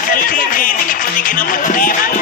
తల్లి మీదికి పొదిగిన ముద్దేవు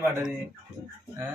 పడ్డది ఆ,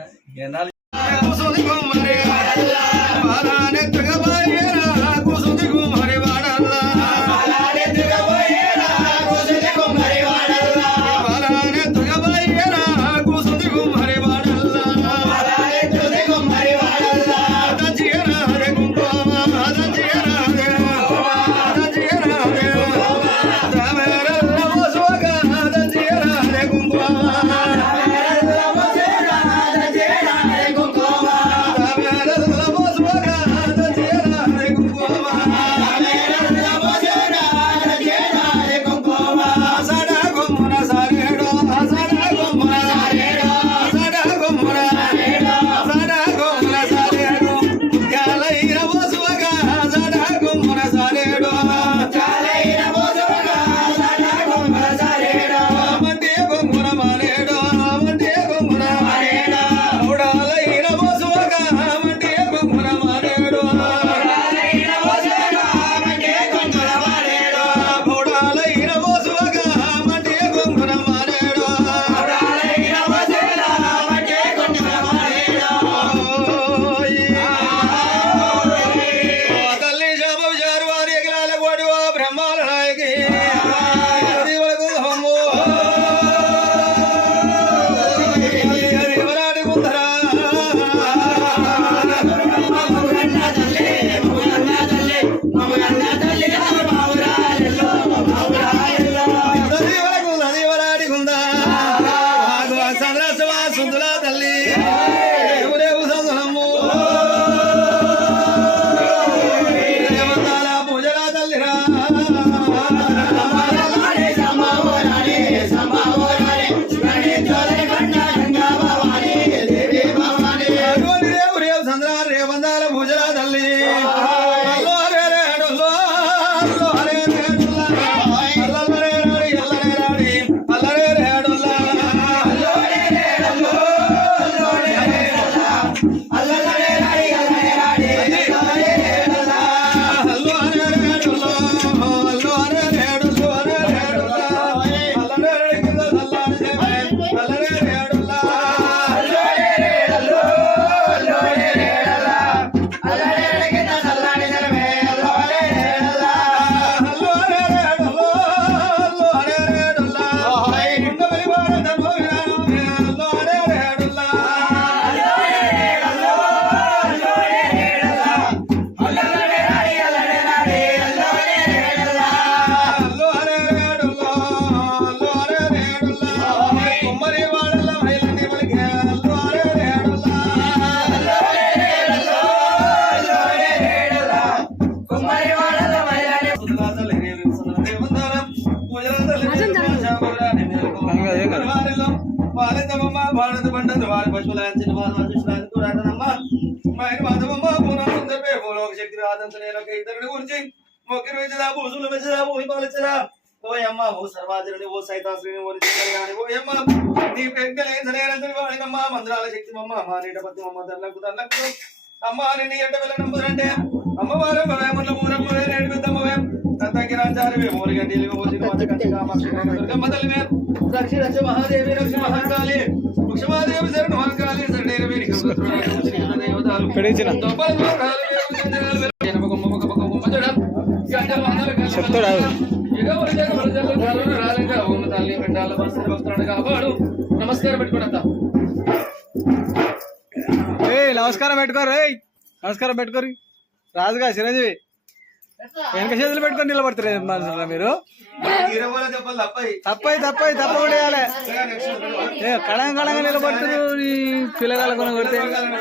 సుందుల తల్లి. రేవు సందులమ్ము. దేవతాల పూజల తల్లిరా. అటువంటి రేవు రేవు రేవందాల పూజల తల్లి. మంత్రాల శక్తి మమ్మ మా నీట పత్తి మమ్మ దండకు దండకు అమ్మ నిన్ను ఎట్ట వెళ్ళనంబుదంటే అమ్మవారు భవేముల మూలము నేడు పెద్దమ్మవే తత్తకి రాజారివే మూలిగంటి పోసిన మత కంటి కామాక్షి దుర్గమ్మ తల్లివే రక్ష రక్ష మహాదేవి రక్ష మహాకాళి వృక్షమాదేవి శరణు మహాకాళి శరణేరవే దేవతాలు చెప్తాడా నమస్కారం పెట్టుకోండి నమస్కారం పెట్టుకోరు నమస్కారం పెట్టుకోరు. రాజుగా చిరంజీవి. వెనక చేతులు పెట్టుకొని నిలబడతారు మనుషులు మీరు? తప్పై తప్పై తప్ప కొడేయాలి ఏ కడంగా కడంగా నిలబడుతున్నారు పిల్లగాలు పిల్లగాళ్ళ